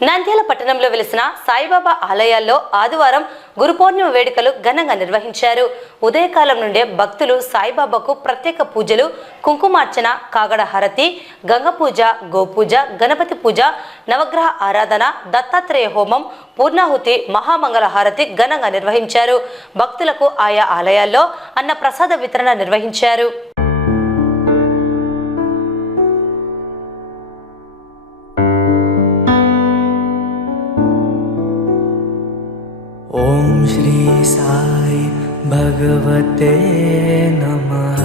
నంద్యాల పట్టణంలో వెలిసిన సాయిబాబా ఆలయాల్లో ఆదివారం గురు పౌర్ణమి వేడుకలు ఘనంగా నిర్వహించారు. ఉదయకాలం నుండే భక్తులు సాయిబాబాకు ప్రత్యేక పూజలు, కుంకుమార్చన, కాగడ హారతి, గంగ పూజ, గోపూజ, గణపతి పూజ, నవగ్రహ ఆరాధన, దత్తాత్రేయ హోమం, పూర్ణాహుతి, మహామంగళ హారతి ఘనంగా నిర్వహించారు. భక్తులకు ఆయా ఆలయాల్లో అన్న ప్రసాద వితరణ నిర్వహించారు. ओम श्री साई भगवते नमः।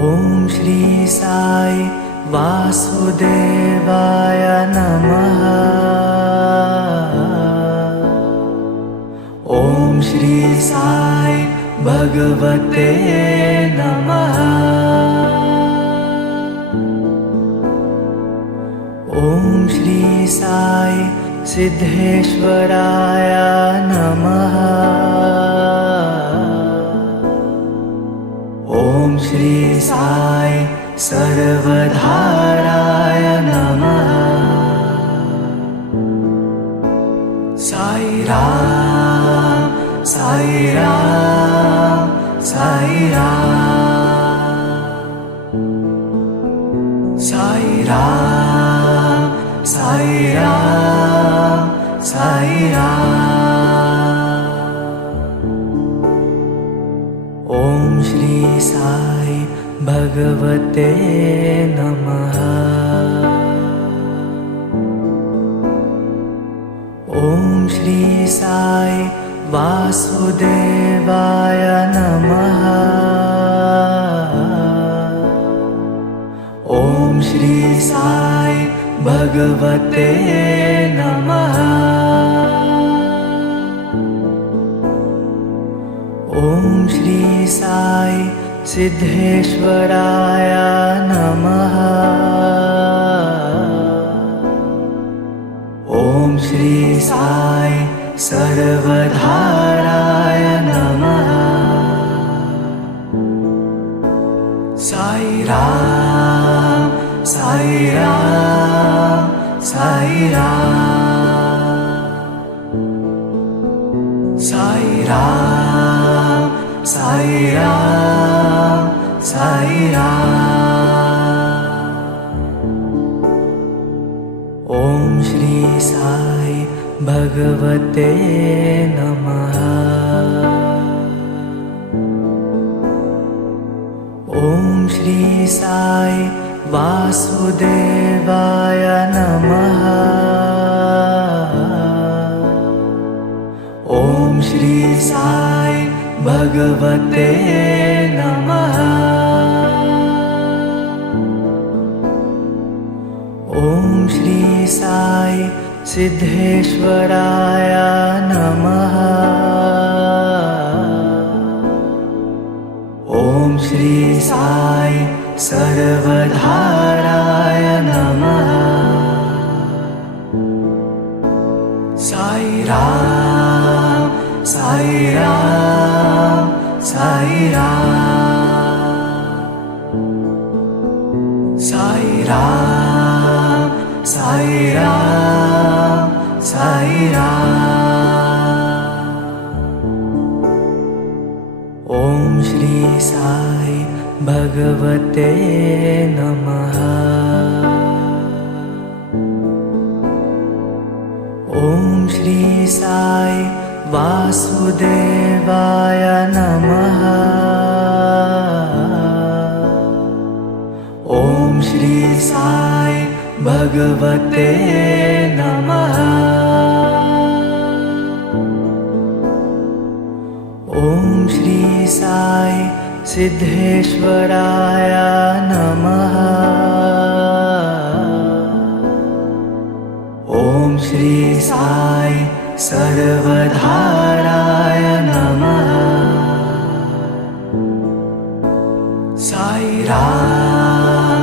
ओम श्री साई वासुदेवाय नमः। ओम श्री साई भगवते नमः। ओम श्री साई सिद्धेश्वराय नमः। ओम श्री साई सर्वधाराय नमः। साई राम साई राम साई राम साई राम साई राम साई राम। ओम श्री साई भगवते नमः। ओम श्री साई वासुदेवाय नमः। ओम श्री साई भगवते नमः। ओम श्री साई सिद्धेश्वराय नमः। ओम श्री साई सर्वधाराय नमः। साई राम साई राम साई राम साई राम साई राम साई राम। ओम श्री साई भगवते नमः। ओम श्री साई वासुदेवाय नमः। ओम श्री साई भगवते नमः। ओम श्री साई सिद्धेश्वराय नमः। ओम श्री साई सर्वधाराय नमः। साई राम साई राम साई राम साई राम साई राम साई राम। ओम श्री साई भगवते नमः। ओम श्री साई वासुदेवाय नमः। ओम श्री साई भगवते नमः। ओम श्री साई सिद्धेश्वराय नमः। ओम श्री साई सर्वधाराय नमः। साई राम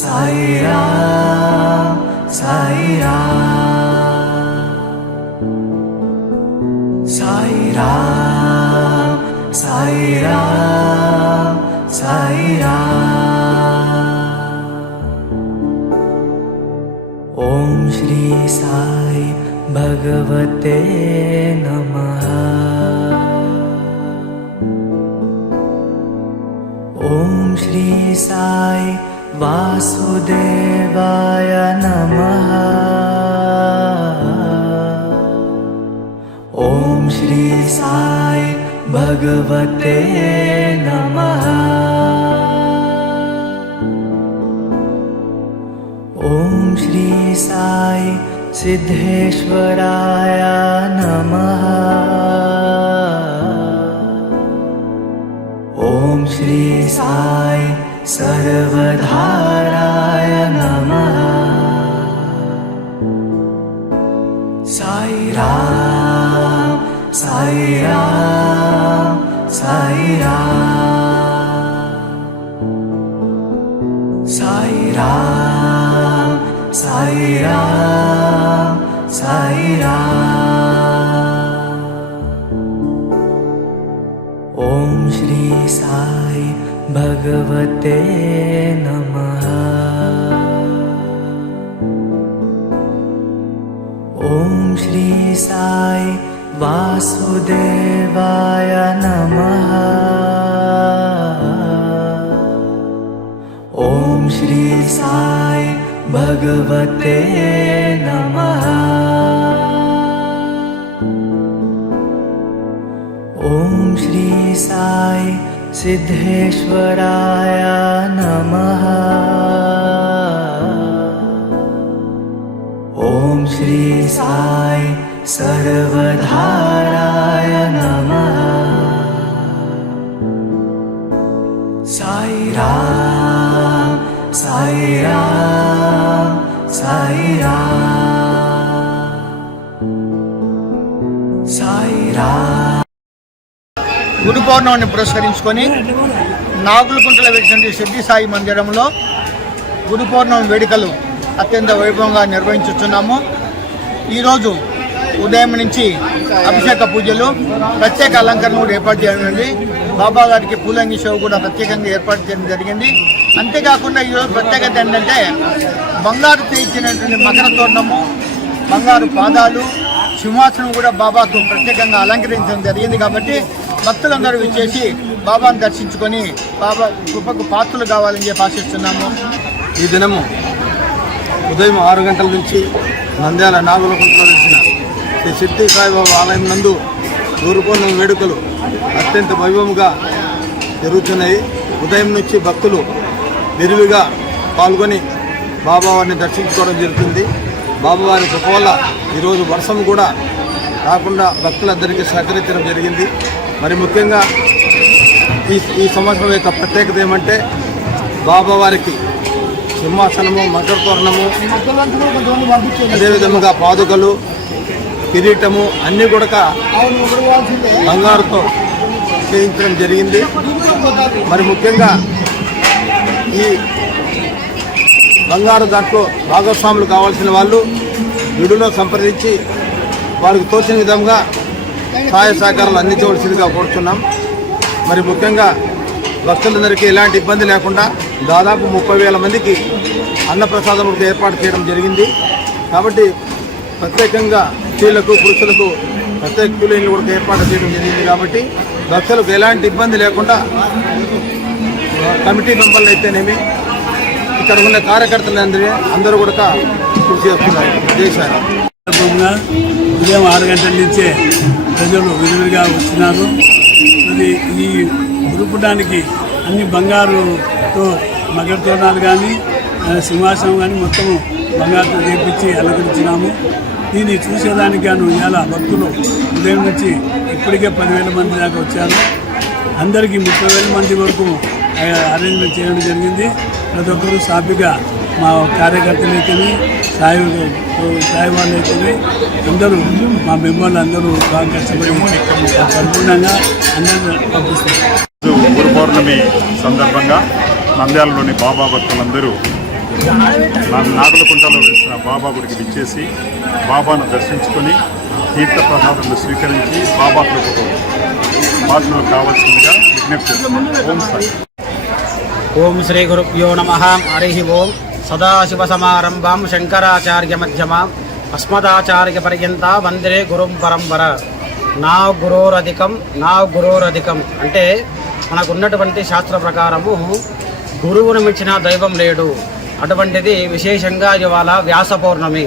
साई राम साई राम साई राम साई राम साई राम। भगवते नमः। ॐ श्री साई वासुदेवाय नमः। ॐ श्री साई भगवते नमः। ॐ श्री साई सिद्धेश्वराय नमः। ॐ श्री साई सर्वधाराय नमः। साई राम साई राम साई राम साई राम साई राम साई राम। ॐ श्री साई भगवते नमः। ॐ श्री साई वासुदेवाय नमः। ॐ श्री साई भगवते नमः। ॐ श्री साई सिद्धेश्वराय नमः। ॐ श्री साई सर्वधाराय नमः। साई राम साई राम साई राम साई राम। గురు పౌర్ణమిని పురస్కరించుకొని నాగులకుంటలో వెలిసిన సిద్ధి సాయి మందిరంలో గురు పౌర్ణమి వేడుకలు అత్యంత వైభవంగా నిర్వహించుతున్నాము. ఈరోజు ఉదయం నుంచి అభిషేక పూజలు, ప్రత్యేక అలంకరణ కూడా ఏర్పాటు చేయడం, బాబా గారికి పూలంగి షో కూడా ప్రత్యేకంగా ఏర్పాటు చేయడం జరిగింది. అంతేకాకుండా ఈరోజు ప్రత్యేకత ఏంటంటే బంగారు చేయించినటువంటి మకర తోరణము, బంగారు పాదాలు, సింహాసనం కూడా బాబాకు ప్రత్యేకంగా అలంకరించడం జరిగింది. కాబట్టి భక్తులందరూ విచ్చేసి బాబాను దర్శించుకొని బాబా కృపకు పాత్రలు కావాలని చెప్పి ఆశిస్తున్నాము. ఈ దినము ఉదయం 6 గంటల నుంచి నంద్యాల నాగులకుంటలో వెలిసిన శ్రీ సిద్ధి సాయిబాబా ఆలయం నందు గురు పౌర్ణమి వేడుకలు అత్యంత వైభవంగా జరుగుతున్నాయి. ఉదయం నుంచి భక్తులు విరివిగా పాల్గొని బాబావారిని దర్శించుకోవడం జరుగుతుంది. బాబావారి కృప వల్ల ఈరోజు వర్షం కూడా రాకుండా భక్తులందరికీ సహకరించడం జరిగింది. మరి ముఖ్యంగా ఈ సంవత్సరం యొక్క ప్రత్యేకత ఏమంటే బాబావారికి సింహాసనము, మకర తోరణము, అదేవిధంగా పాదుకలు, కిరీటము అన్నీ కూడా బంగారుతో చేయించడం జరిగింది. మరి ముఖ్యంగా ఈ బంగారు దాంట్లో భాగస్వాములు కావాల్సిన వాళ్ళు గుడిలో సంప్రదించి వారికి తోచిన విధంగా సహాయ సహకారాలు అందించవలసిందిగా కోరుతున్నాం. మరి ముఖ్యంగా భక్తులందరికీ ఎలాంటి ఇబ్బంది లేకుండా దాదాపు 30,000 మందికి అన్నప్రసాదం ఏర్పాటు చేయడం జరిగింది. కాబట్టి ప్రత్యేకంగా స్త్రీలకు, పురుషులకు ప్రత్యేక క్యూలైన్లు కూడా ఏర్పాటు చేయడం జరిగింది. కాబట్టి భక్తులకు ఎలాంటి ఇబ్బంది లేకుండా కమిటీ మెంబర్లు అయితేనేమి, ఇక్కడ ఉన్న కార్యకర్తలందరూ కూడా కృషి చేస్తున్నారు. జై సాయిరామ్. ఉదయం 6 గంటల నుంచే ప్రజలు విరివిగా వస్తున్నారు. అది ఈ గురుపుటానికి అన్ని బంగారుతో మకర తోరణాలు కానీ, సింహాసనం కానీ మొత్తము బంగారుతో చేపించి అలంకరించినాము. దీన్ని చూసేదానికి గాను ఇవాళ భక్తులు ఉదయం నుంచి ఇప్పటికే 10,000 మంది దాకా వచ్చారు. అందరికీ 30,000 మంది వరకు అరేంజ్మెంట్ చేయడం జరిగింది. ప్రతి ఒక్కరూ సాఫీగా మా కార్యకర్తలు అయితేనే, సాయి వాళ్ళు అయితేనే అందరూ మా మెంబర్లు అందరూ బాగా కష్టపడి సంపూర్ణంగా అందరూ పంపిస్తున్నారు. గురు పౌర్ణమి సందర్భంగా నంద్యాలలోని బాబా భక్తులందరూ నాగులకుంటలో వెలిసిన బాబా గుడికి విచ్చేసి బాబాను దర్శించుకొని తీర్థ ప్రసాదాలు స్వీకరించి బాబా కృపకు పాత్రలు కావాల్సిందిగా విజ్ఞప్తి చేస్తున్నారు. ఓం సాయి. ఓం శ్రీ గురుభ్యో నమః. హరి ఓం. సదాశివసమారంభాం శంకరాచార్య మధ్యమాం అస్మదాచార్య పర్యంత వందే గురుం పరంపర నా గురోరధికం అంటే మనకున్నటువంటి శాస్త్ర ప్రకారము గురువును మించిన దైవం లేడు. అటువంటిది విశేషంగా ఇవాళ వ్యాస పౌర్ణమి,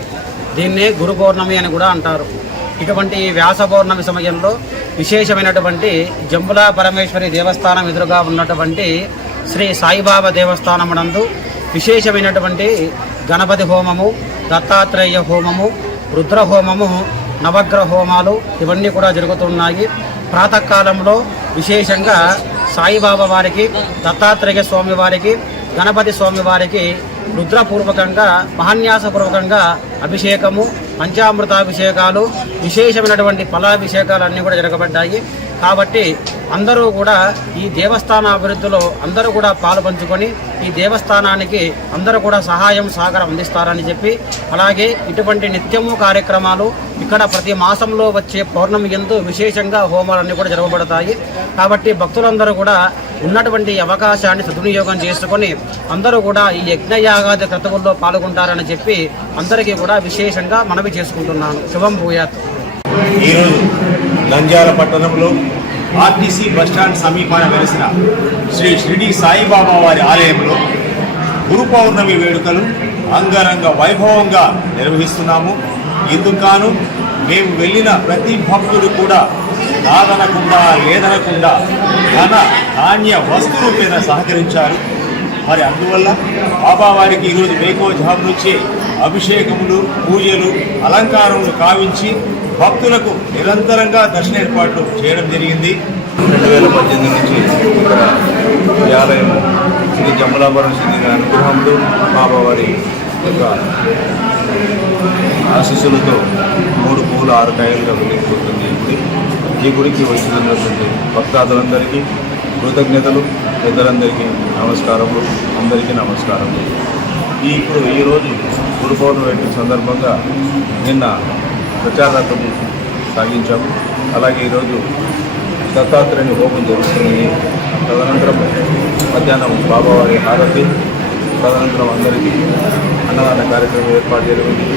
దీన్నే గురు పౌర్ణమి అని కూడా అంటారు. ఇటువంటి వ్యాస పౌర్ణమి సమయంలో విశేషమైనటువంటి జంబుల పరమేశ్వరి దేవస్థానం ఎదురుగా ఉన్నటువంటి శ్రీ సాయిబాబా దేవస్థానం నందు విశేషమైనటువంటి గణపతి హోమము, దత్తాత్రేయ హోమము, రుద్ర హోమము, నవగ్రహ హోమాలు ఇవన్నీ కూడా జరుగుతున్నాయి. ప్రాతకాలంలో విశేషంగా సాయిబాబా వారికి, దత్తాత్రేయ స్వామి వారికి, గణపతి స్వామి వారికి రుద్రపూర్వకంగా మహాన్యాసపూర్వకంగా అభిషేకము, పంచామృతాభిషేకాలు, విశేషమైనటువంటి ఫలాభిషేకాలు అన్నీ కూడా జరగబడ్డాయి. కాబట్టి అందరూ కూడా ఈ దేవస్థాన అభివృద్ధిలో అందరూ కూడా పాలు పంచుకొని ఈ దేవస్థానానికి అందరూ కూడా సహాయం సహకారం అందిస్తారని చెప్పి, అలాగే ఇటువంటి నిత్యము కార్యక్రమాలు ఇక్కడ ప్రతి మాసంలో వచ్చే పౌర్ణమి యందు విశేషంగా హోమాలన్నీ కూడా జరగబడతాయి. కాబట్టి భక్తులందరూ కూడా ఉన్నటువంటి అవకాశాన్ని సద్వినియోగం చేసుకొని అందరూ కూడా ఈ యజ్ఞయాగాది క్రతువుల్లో పాల్గొంటారని చెప్పి అందరికీ కూడా విశేషంగా మనవి చేసుకుంటున్నాను. శుభం భూయాత్. ఈరోజు నంద్యాల పట్టణంలో ఆర్టీసీ బస్టాండ్ సమీపాన వెలిసిన శ్రీ షిరిడి సాయిబాబా వారి ఆలయంలో గురు పౌర్ణమి వేడుకలు అంగరంగ వైభవంగా నిర్వహిస్తున్నాము. ఇందుకు మేము వెళ్ళిన ప్రతి భక్తుడు కూడా కాదనకుండా లేదనకుండా ధన ధాన్య వస్తువులపైన సహకరించారు. మరి అందువల్ల బాబావారికి ఈరోజు వేకోజాము నుంచి అభిషేకములు, పూజలు, అలంకారములు కావించి భక్తులకు నిరంతరంగా దర్శన ఏర్పాట్లు చేయడం జరిగింది. 2018 నుంచి ఇక్కడ ఈ ఆలయం శ్రీ జమ్మలాపురం శ్రీ అనుగ్రహంతో బాబావారి యొక్క ఆశీస్సులతో 3 పువ్వులు 6 కాయలుగా వెలిగిపోతుంది. ఈ గుడికి వచ్చినటువంటి భక్తాదులందరికీ కృతజ్ఞతలు, పెద్దలందరికీ నమస్కారములు, అందరికీ నమస్కారములు. ఈరోజు గురు పౌర్ణమి వేడుక సందర్భంగా నిన్న ప్రచారార్థం సాగించాము. అలాగే ఈరోజు దత్తాత్రేయుని హోమం జరుగుతుంది. తదనంతరం మధ్యాహ్నం బాబావారి హారతి, తదనంతరం అందరికీ అన్నదాన కార్యక్రమం ఏర్పాటు జరిగింది.